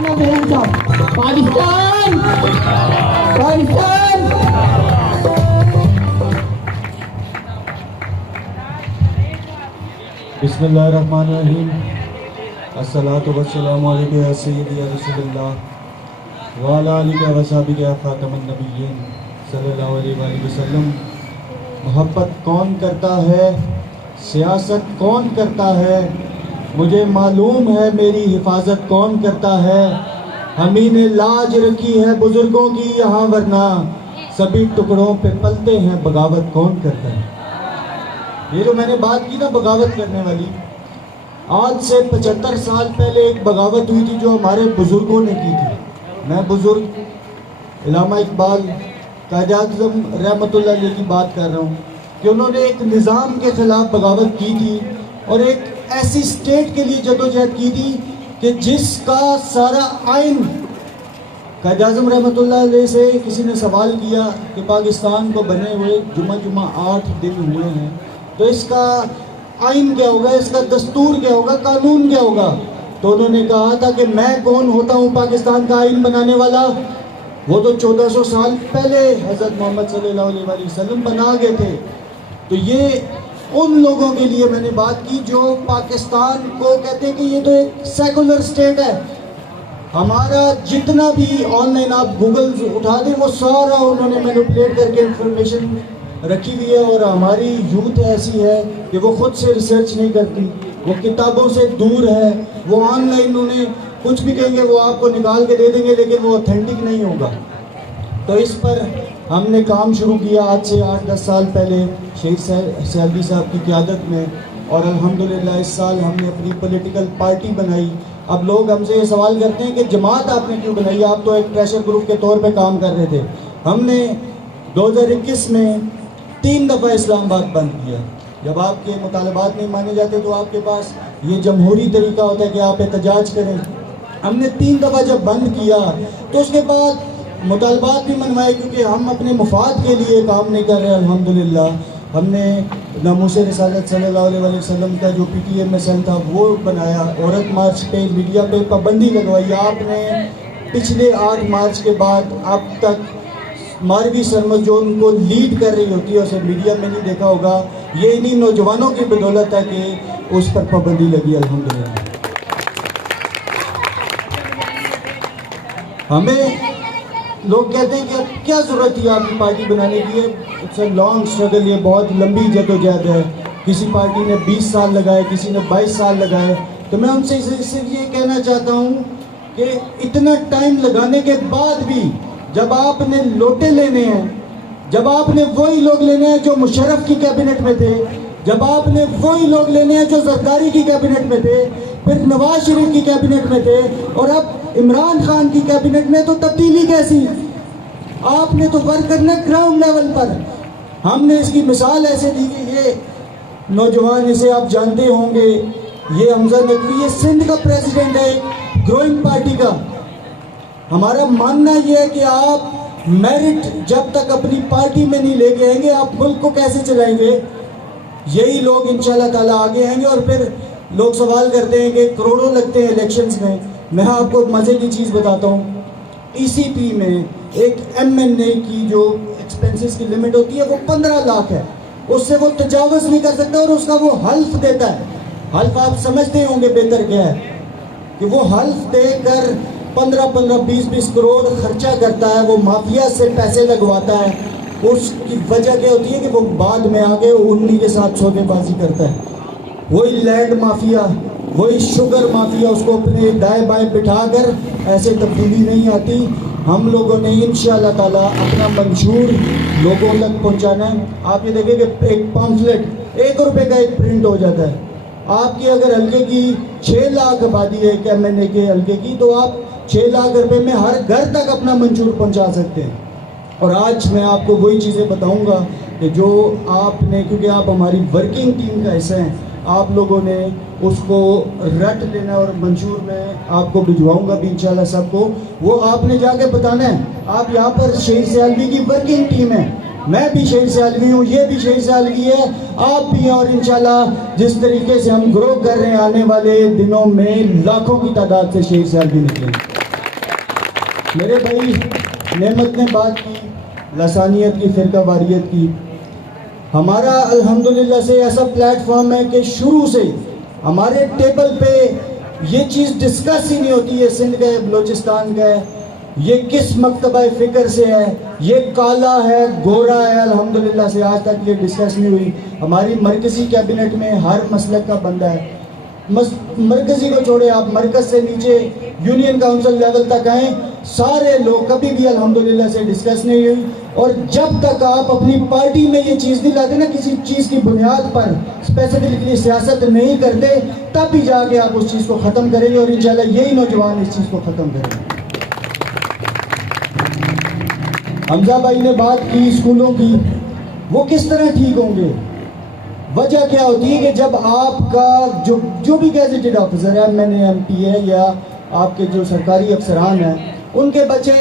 پاکستان پاکستان بسم اللہ الرحمن الرحیم الصلاۃ والسلام علیک یا سیدی یا رسول اللہ وعلی آلک و صحبہ یا خاتم النبیین صلی اللہ علیہ وآلہ وسلم۔ محبت کون کرتا ہے، سیاست کون کرتا ہے، مجھے معلوم ہے میری حفاظت کون کرتا ہے۔ ہمیں نے لاج رکھی ہے بزرگوں کی یہاں، ورنہ سبھی ٹکڑوں پہ پلتے ہیں، بغاوت کون کرتا ہے۔ یہ جو میں نے بات کی نا بغاوت کرنے والی، آج سے 75 سال پہلے ایک بغاوت ہوئی تھی جو ہمارے بزرگوں نے کی تھی۔ میں بزرگ علامہ اقبال قائد اعظم رحمۃ اللہ علیہ کی بات کر رہا ہوں کہ انہوں نے ایک نظام کے خلاف بغاوت کی تھی اور ایک ایسی اسٹیٹ کے لیے جدوجہد کی تھی کہ جس کا سارا آئین، قائد اعظم رحمۃ اللہ علیہ سے کسی نے سوال کیا کہ پاکستان کو بنے ہوئے جمعہ 8 دن ہوئے ہیں، تو اس کا آئین کیا ہوگا، اس کا دستور کیا ہوگا، قانون کیا ہوگا؟ تو انہوں نے کہا تھا کہ میں کون ہوتا ہوں پاکستان کا آئین بنانے والا، وہ تو 1400 سال پہلے حضرت محمد صلی اللہ علیہ وآلہ وسلم بنا گئے تھے۔ تو یہ ان لوگوں کے لیے میں نے بات کی جو پاکستان کو کہتے ہیں کہ یہ تو ایک سیکولر سٹیٹ ہے۔ ہمارا جتنا بھی آن لائن آپ گوگل اٹھا دیں وہ سارا انہوں نے مینوپولیٹ کر کے انفارمیشن رکھی ہوئی ہے، اور ہماری یوتھ ایسی ہے کہ وہ خود سے ریسرچ نہیں کرتی، وہ کتابوں سے دور ہے، وہ آن لائن انہیں کچھ بھی کہیں گے وہ آپ کو نکال کے دے دیں گے لیکن وہ اوتھینٹک نہیں ہوگا۔ تو اس پر ہم نے کام شروع کیا آج سے 8-10 سال پہلے شہید سیالوی صاحب کی قیادت میں، اور الحمدللہ اس سال ہم نے اپنی پولیٹیکل پارٹی بنائی۔ اب لوگ ہم سے یہ سوال کرتے ہیں کہ جماعت آپ نے کیوں بنائی، آپ تو ایک پریشر گروپ کے طور پہ کام کر رہے تھے۔ ہم نے 2021 میں 3 دفعہ اسلام آباد بند کیا۔ جب آپ کے مطالبات نہیں مانے جاتے تو آپ کے پاس یہ جمہوری طریقہ ہوتا ہے کہ آپ احتجاج کریں۔ ہم نے 3 دفعہ جب بند کیا تو اس کے بعد مطالبات بھی منوائے، کیونکہ ہم اپنے مفاد کے لیے کام نہیں کر رہے۔ الحمدللہ ہم نے ناموس رسالت صلی اللہ علیہ وسلم کا جو پی ٹی ایم میں سیل تھا وہ بنایا، عورت مارچ پہ میڈیا پہ پابندی لگوائی۔ آپ نے پچھلے 8 مارچ کے بعد اب تک ماروی سرمد جو ان کو لیڈ کر رہی ہوتی ہے اسے میڈیا میں نہیں دیکھا ہوگا۔ یہ انہی نوجوانوں کی بدولت ہے کہ اس پر پابندی لگی الحمدللہ۔ ہمیں لوگ کہتے ہیں کہ اب کیا ضرورت تھی آپ کی پارٹی بنانے کی، اٹس اے لانگ اسٹرگل، یہ بہت لمبی جدوجہد ہے۔ کسی پارٹی نے 20 سال لگائے، کسی نے 22 سال لگائے۔ تو میں ان سے یہ کہنا چاہتا ہوں کہ اتنا ٹائم لگانے کے بعد بھی جب آپ نے لوٹے لینے ہیں، جب آپ نے وہی لوگ لینے ہیں جو مشرف کی کیبنٹ میں تھے، جب آپ نے وہی لوگ لینے ہیں جو زرداری کی کیبنٹ میں تھے، پھر نواز شریف کی کیبنٹ میں تھے، اور اب عمران خان کی کیبنٹ میں، تو تبدیلی کیسی؟ آپ نے تو ورک کرنا گراؤنڈ لیول پر۔ ہم نے اس کی مثال ایسے دی کہ یہ نوجوان، اسے آپ جانتے ہوں گے، یہ حمزہ نقوی، یہ سندھ کا پریزیڈنٹ ہے گروئنگ پارٹی کا۔ ہمارا ماننا یہ ہے کہ آپ میرٹ جب تک اپنی پارٹی میں نہیں لے کے آئیں گے آپ ملک کو کیسے چلائیں گے؟ یہی لوگ انشاءاللہ تعالیٰ آگے آئیں گے۔ اور پھر لوگ سوال کرتے ہیں کہ کروڑوں لگتے ہیں الیکشنز میں۔ میں آپ کو مزے کی چیز بتاتا ہوں، ای سی پی میں ایک ایم این اے کی جو ایکسپینسز کی لمٹ ہوتی ہے وہ 15 لاکھ ہے، اس سے وہ تجاوز نہیں کر سکتا، اور اس کا وہ حلف دیتا ہے۔ حلف آپ سمجھتے ہوں گے بہتر کیا ہے، کہ وہ حلف دے کر 15 20 کروڑ خرچہ کرتا ہے، وہ مافیا سے پیسے لگواتا ہے۔ اس کی وجہ کیا ہوتی ہے کہ وہ بعد میں آگے انہی کے ساتھ سودے بازی کرتا ہے۔ وہی لینڈ مافیا، وہی شوگر مافیا، اس کو اپنے دائیں بائیں بٹھا کر ایسے تبدیلی نہیں آتی۔ ہم لوگوں نے انشاءاللہ تعالیٰ اپنا منشور لوگوں تک پہنچانا ہے۔ آپ یہ دیکھیں کہ ایک پامفلیٹ 1 روپے کا ایک پرنٹ ہو جاتا ہے۔ آپ کی اگر حلقے کی 6 لاکھ آبادی ہے ایک ایم این اے کے حلقے کی، تو آپ 6 لاکھ روپے میں ہر گھر تک اپنا منشور پہنچا سکتے ہیں۔ اور آج میں آپ کو وہی چیزیں بتاؤں گا کہ جو آپ نے، کیونکہ آپ ہماری ورکنگ ٹیم کا حصہ ہیں، آپ لوگوں نے اس کو رٹ لینا، اور منشور میں آپ کو بھجواؤں گا بھی انشاءاللہ سب کو، وہ آپ نے جا کے بتانا ہے۔ آپ یہاں پر شہید سیالوی کی ورکنگ ٹیم ہے، میں بھی شہید سیالوی ہوں، یہ بھی شہید سیالوی ہے، آپ بھی ہیں، اور انشاءاللہ جس طریقے سے ہم گرو کر رہے ہیں آنے والے دنوں میں لاکھوں کی تعداد سے شہید سیالوی نکلیں گے۔ میرے بھائی نعمت نے بات کی لسانیت کی، فرقہ واریت کی. ہمارا الحمدللہ سے ایسا پلیٹ فارم ہے کہ شروع سے ہمارے ٹیبل پہ یہ چیز ڈسکس ہی نہیں ہوتی ہے سندھ کا ہے بلوچستان کا ہے، یہ کس مکتبہ فکر سے ہے، یہ کالا ہے گورا ہے. الحمدللہ سے آج تک یہ ڈسکس نہیں ہوئی. ہماری مرکزی کیبنٹ میں ہر مسلک کا بندہ ہے. مرکزی کو چھوڑے آپ مرکز سے نیچے یونین کاؤنسل لیول تک آئیں، سارے لوگ کبھی بھی الحمدللہ سے ڈسکس نہیں ہوئی. اور جب تک آپ اپنی پارٹی میں یہ چیز نہیں لاتے نا، کسی چیز کی بنیاد پر اسپیسیفکلی سیاست نہیں کرتے، تب بھی جا کے آپ اس چیز کو ختم کریں گے. اور انشاءاللہ یہی نوجوان اس چیز کو ختم کریں گے. حمزہ بھائی نے بات کی اسکولوں کی، وہ کس طرح ٹھیک ہوں گے؟ وجہ کیا ہوتی ہے کہ جب آپ کا جو بھی گیزیٹڈ آفیسر ہے، MP ہے یا آپ کے جو سرکاری افسران ہیں، ان کے بچے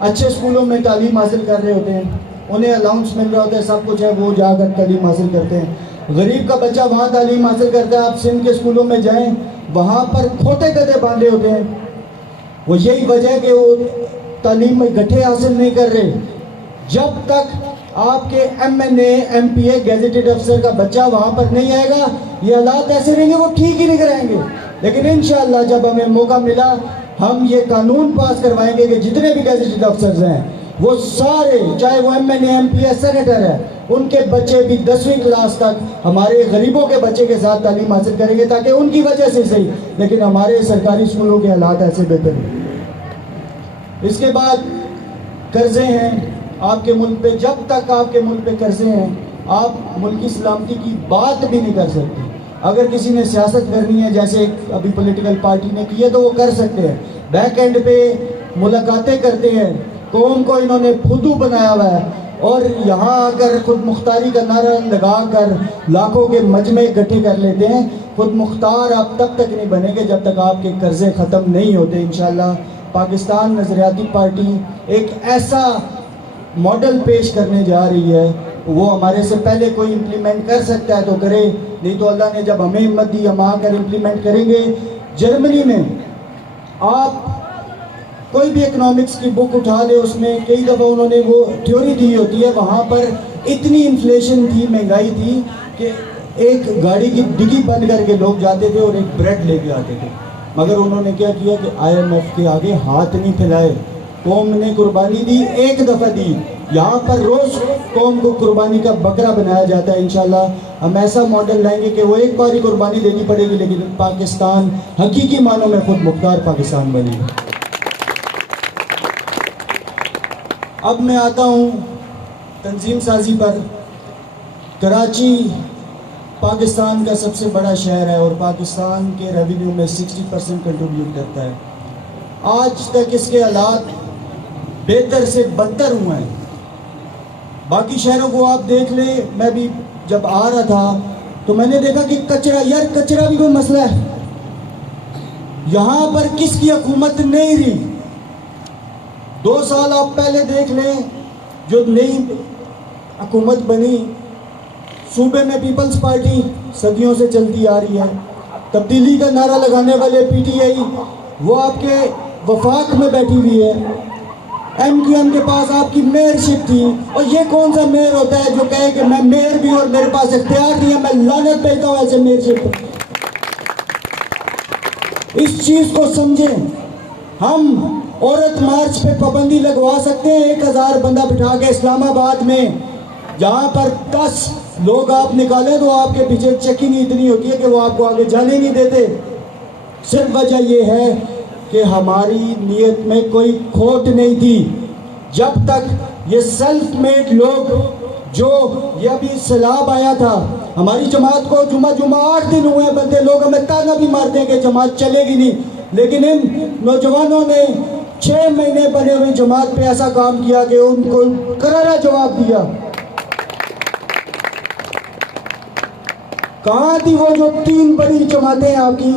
اچھے اسکولوں میں تعلیم حاصل کر رہے ہوتے ہیں، انہیں الاؤنس مل رہا ہوتا ہے، سب کچھ ہے، وہ جا کر تعلیم حاصل کرتے ہیں. غریب کا بچہ وہاں تعلیم حاصل کرتا ہے. آپ سندھ کے اسکولوں میں جائیں، وہاں پر کھوٹے گدھے باندھے ہوتے ہیں. وہ یہی وجہ ہے کہ وہ تعلیم میں گٹھے حاصل نہیں کر رہے. جب تک آپ کے MNA MPA گیزیٹڈ افسر کا بچہ وہاں پر نہیں آئے گا، یہ حالات ایسے رہیں گے، وہ ٹھیک ہی نہیں کرائیں گے. لیکن انشاءاللہ جب ہمیں موقع ملا، ہم یہ قانون پاس کروائیں گے کہ جتنے بھی گیزیٹڈ افسرز ہیں وہ سارے، چاہے وہ MNA MPA سینیٹر ہے، ان کے بچے بھی 10ویں کلاس تک ہمارے غریبوں کے بچے کے ساتھ تعلیم حاصل کریں گے، تاکہ ان کی وجہ سے صحیح لیکن ہمارے سرکاری اسکولوں کے حالات ایسے بہتر ہیں. اس کے بعد قرضے ہیں آپ کے ملک پہ. جب تک آپ کے ملک پہ قرضے ہیں، آپ ملک کی سلامتی کی بات بھی نہیں کر سکتے. اگر کسی نے سیاست کرنی ہے، جیسے ابھی پولیٹیکل پارٹی نے کی ہے، تو وہ کر سکتے ہیں. بیک اینڈ پہ ملاقاتیں کرتے ہیں، قوم کو انہوں نے پھدو بنایا ہوا ہے، اور یہاں آ کر خود مختاری کا نعرہ لگا کر لاکھوں کے مجمع اکٹھے کر لیتے ہیں. خود مختار آپ تب تک نہیں بنیں گے جب تک آپ کے قرضے ختم نہیں ہوتے. انشاءاللہ پاکستان نظریاتی پارٹی ایک ایسا ماڈل پیش کرنے جا رہی ہے، وہ ہمارے سے پہلے کوئی امپلیمنٹ کر سکتا ہے تو کرے، نہیں تو اللہ نے جب ہمیں ہمت دی ہم آ کر امپلیمنٹ کریں گے. جرمنی میں آپ کوئی بھی اکنامکس کی بک اٹھا لے، اس میں کئی دفعہ انہوں نے وہ تھیوری دی ہوتی ہے. وہاں پر اتنی انفلیشن تھی، مہنگائی تھی کہ ایک گاڑی کی ڈگی بند کر کے لوگ جاتے تھے اور ایک بریڈ لے کے آتے تھے. مگر انہوں نے کیا کیا کہ IMF کے آگے ہاتھ نہیں پھیلائے. قوم نے قربانی دی، ایک دفعہ دی. یہاں پر روز قوم کو قربانی کا بکرا بنایا جاتا ہے. انشاءاللہ ہم ایسا ماڈل لائیں گے کہ وہ ایک بار ہی قربانی دینی پڑے گی، لیکن پاکستان حقیقی معنوں میں خود مختار پاکستان بنے گا. اب میں آتا ہوں تنظیم سازی پر. کراچی پاکستان کا سب سے بڑا شہر ہے اور پاکستان کے ریونیو میں 60% کنٹریبیوٹ کرتا ہے. آج تک اس کے حالات بہتر سے بدتر ہوئے ہیں. باقی شہروں کو آپ دیکھ لیں. میں بھی جب آ رہا تھا تو میں نے دیکھا کہ کچرا بھی کوئی مسئلہ ہے. یہاں پر کس کی حکومت نہیں رہی. 2 سال آپ پہلے دیکھ لیں، جو نئی حکومت بنی صوبے میں پیپلز پارٹی صدیوں سے چلتی آ رہی ہے. تبدیلی کا نعرہ لگانے والے PTI وہ آپ کے وفاق میں بیٹھی ہوئی ہے. MQM کے پاس آپ کی میئرشپ تھی، اور یہ کون سا میئر ہوتا ہے جو کہے کہ میں میئر بھی اور میرے پاس اختیار نہیں ہے، میں لعنت بھیجتا ہوں ایسے میئرشپ. اس چیز کو سمجھیں. ہم عورت مارچ پہ پابندی لگوا سکتے ہیں 1000 بندہ بٹھا کے اسلام آباد میں. جہاں پر 10 لوگ آپ نکالیں تو آپ کے پیچھے چیکنگ اتنی ہوتی ہے کہ وہ آپ کو آگے جانے نہیں دیتے. صرف وجہ یہ ہے کہ ہماری نیت میں کوئی کھوٹ نہیں تھی. جب تک یہ سیلف میڈ لوگ، جو یہ ابھی سیلاب آیا تھا، ہماری جماعت کو جمعہ 8 دن ہوئے بنتے، لوگ ہمیں تانا بھی مارتے ہیں کہ جماعت چلے گی نہیں، لیکن ان نوجوانوں نے 6 مہینے بنے ہوئے جماعت پہ ایسا کام کیا کہ ان کو کرارا جواب دیا. کہاں تھی وہ جو 3 بڑی جماعتیں آپ کی؟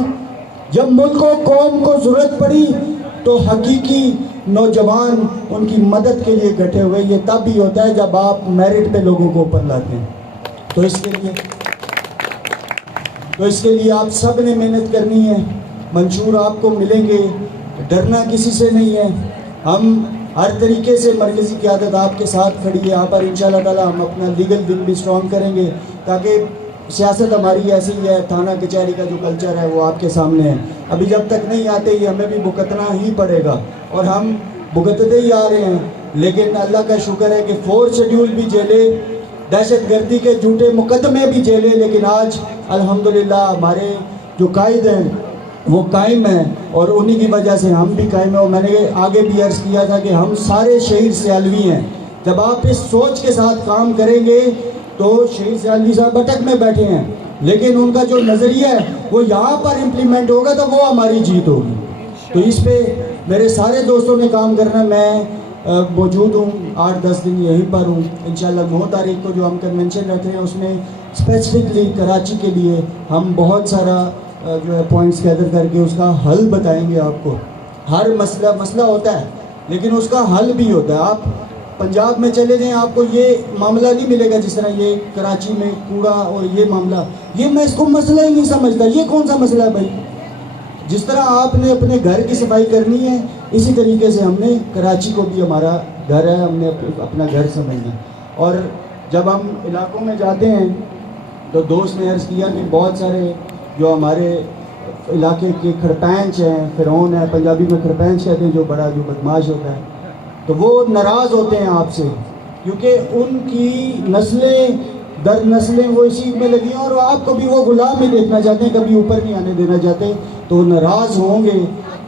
جب ملک و قوم کو ضرورت پڑی تو حقیقی نوجوان ان کی مدد کے لیے اکٹھے ہوئے. یہ تب ہی ہوتا ہے جب آپ میرٹ پہ لوگوں کو اوپر لاتے ہیں. تو اس کے لیے آپ سب نے محنت کرنی ہے. منشور آپ کو ملیں گے، ڈرنا کسی سے نہیں ہے. ہم ہر طریقے سے مرکزی قیادت آپ کے ساتھ کھڑی ہے. یہاں پر انشاءاللہ تعالی ہم اپنا لیگل ونگ بھی اسٹرانگ کریں گے تاکہ سیاست ہماری ایسی ہے. تھانہ کچہری کا جو کلچر ہے وہ آپ کے سامنے ہے. ابھی جب تک نہیں آتے یہ ہمیں بھی بھگتنا ہی پڑے گا اور ہم بھگتتے ہی آ رہے ہیں. لیکن اللہ کا شکر ہے کہ 4 شیڈول بھی جیلے, دہشت گردی کے جھوٹے مقدمے بھی جیلے, لیکن آج الحمدللہ ہمارے جو قائد ہیں وہ قائم ہیں اور انہی کی وجہ سے ہم بھی قائم ہیں. اور میں نے آگے بھی عرض کیا تھا کہ ہم سارے شہید سیالوی ہیں. جب آپ اس سوچ کے ساتھ کام کریں گے تو شہید سیالوی صاحب بٹک میں بیٹھے ہیں لیکن ان کا جو نظریہ ہے وہ یہاں پر امپلیمنٹ ہوگا تو وہ ہماری جیت ہوگی. تو اس پہ میرے سارے دوستوں نے کام کرنا. میں موجود ہوں, 8-10 دن یہیں پر ہوں. انشاءاللہ 9 تاریخ کو جو ہم کنونشن رکھ رہے ہیں اس میں اسپیسیفکلی کراچی کے لیے ہم بہت سارا جو ہے پوائنٹس گیدر کر کے اس کا حل بتائیں گے آپ کو. ہر مسئلہ ہوتا ہے لیکن اس کا حل بھی ہوتا ہے. آپ پنجاب میں چلے جائیں آپ کو یہ معاملہ نہیں ملے گا جس طرح یہ کراچی میں کوڑا اور یہ معاملہ, یہ میں اس کو مسئلہ ہی نہیں سمجھتا. یہ کون سا مسئلہ ہے بھائی؟ جس طرح آپ نے اپنے گھر کی صفائی کرنی ہے اسی طریقے سے ہم نے کراچی کو بھی ہمارا گھر ہے, ہم نے اپنا گھر سمجھنا. اور جب ہم علاقوں میں جاتے ہیں تو دوست نے عرض کیا کہ بہت سارے جو ہمارے علاقے کے کھڑپینچ ہیں, فرعون ہے, پنجابی میں کھڑپینچ کہتے ہیں جو بڑا جو بدماش ہوتا ہے, تو وہ ناراض ہوتے ہیں آپ سے کیونکہ ان کی نسلیں در نسلیں وہ اسی میں لگی ہیں اور آپ کو بھی وہ غلام ہی دیکھنا چاہتے ہیں, کبھی اوپر نہیں آنے دینا چاہتے. تو وہ ناراض ہوں گے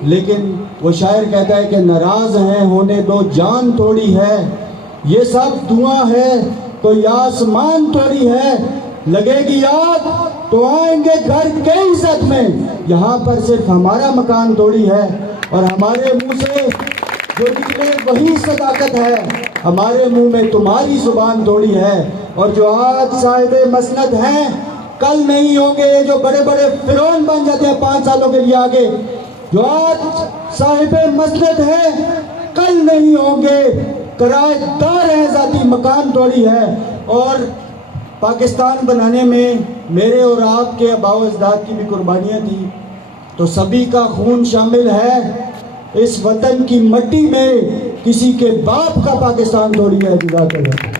لیکن وہ شاعر کہتا ہے کہ ناراض ہیں ہونے دو جان تھوڑی ہے, یہ سب دعا ہے تو یہ آسمان تھوڑی ہے, لگے گی آگ تو آئیں گے گھر کے عزت میں, یہاں پر صرف ہمارا مکان تھوڑی ہے اور ہمارے منہ سے جو نکلے وہی صداقت ہے, ہمارے منہ میں تمہاری زبان تھوڑی ہے. اور جو آج صاحب مسند ہیں کل نہیں ہوں گے. جو بڑے بڑے فرعون بن جاتے ہیں 5 سالوں کے لیے آگے, جو آج صاحب مسند ہیں کل نہیں ہوں گے. کرائے دار ہیں ذاتی مکان تھوڑی ہے. اور پاکستان بنانے میں میرے اور آپ کے آباء و اجداد کی بھی قربانیاں تھیں, تو سبھی کا خون شامل ہے اس وطن کی مٹی میں, کسی کے باپ کا پاکستان تھوڑی ہے. جزاک اللہ.